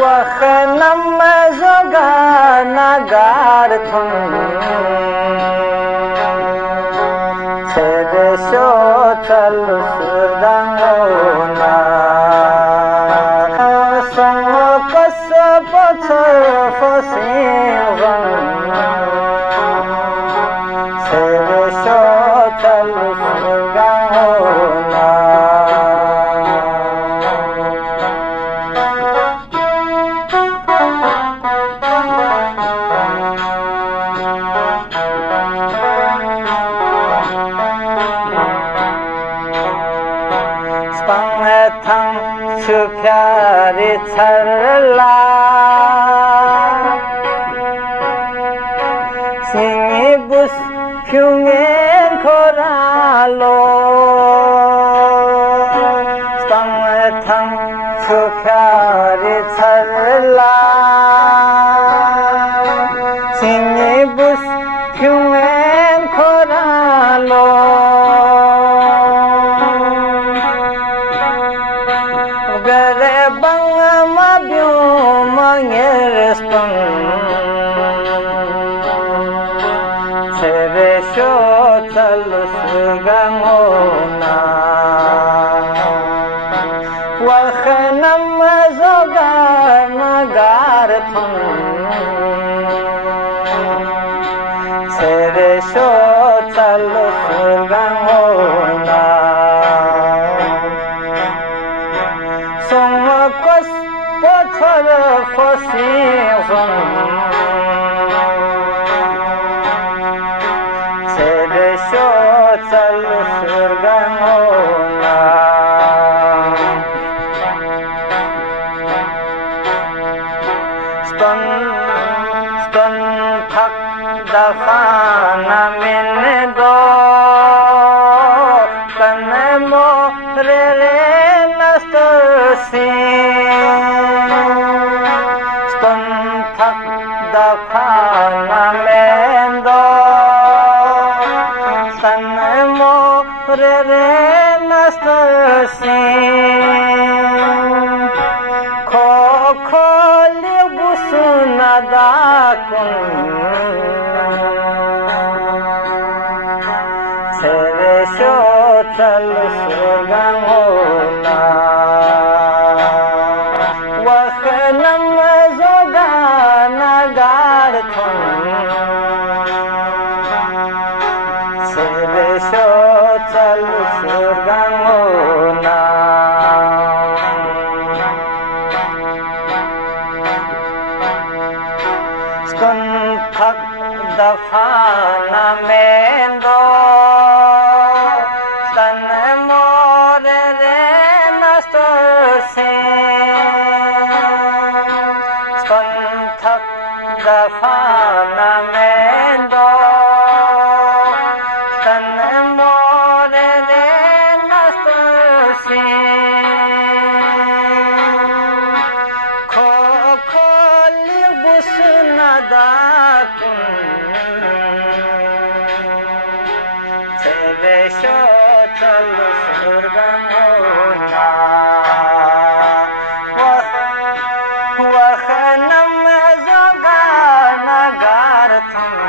Wakhanam zoga nagar thun Chere sho chal sudangona Sango kasa pachar fasingan Chere sho chal sudangona Thang chu pyari charla singi bus pyungen koralo Stang thang chu pyari charla singi bus pyungen koralo Chere sho chal sugangona Wakhanam zoga nagar thun Chere sho chal sugangona Song kos pochar fasingan Chere sho chal surgangona Ston thak dafana min do Kan mo re nastasi Ston thak dafana min do San mo re nastasi Kho liu busuna da kun Chere sho chal sugangona Wakhanam zoga nagar thun Chere sho chal sugangona Ston thak dafana mendo Tan more re nastasi Ston thak dafana mendo Tan more re nastasi Kho liu busuna da kun Chere sho chal surgangona Wakhanam zoga nagar thun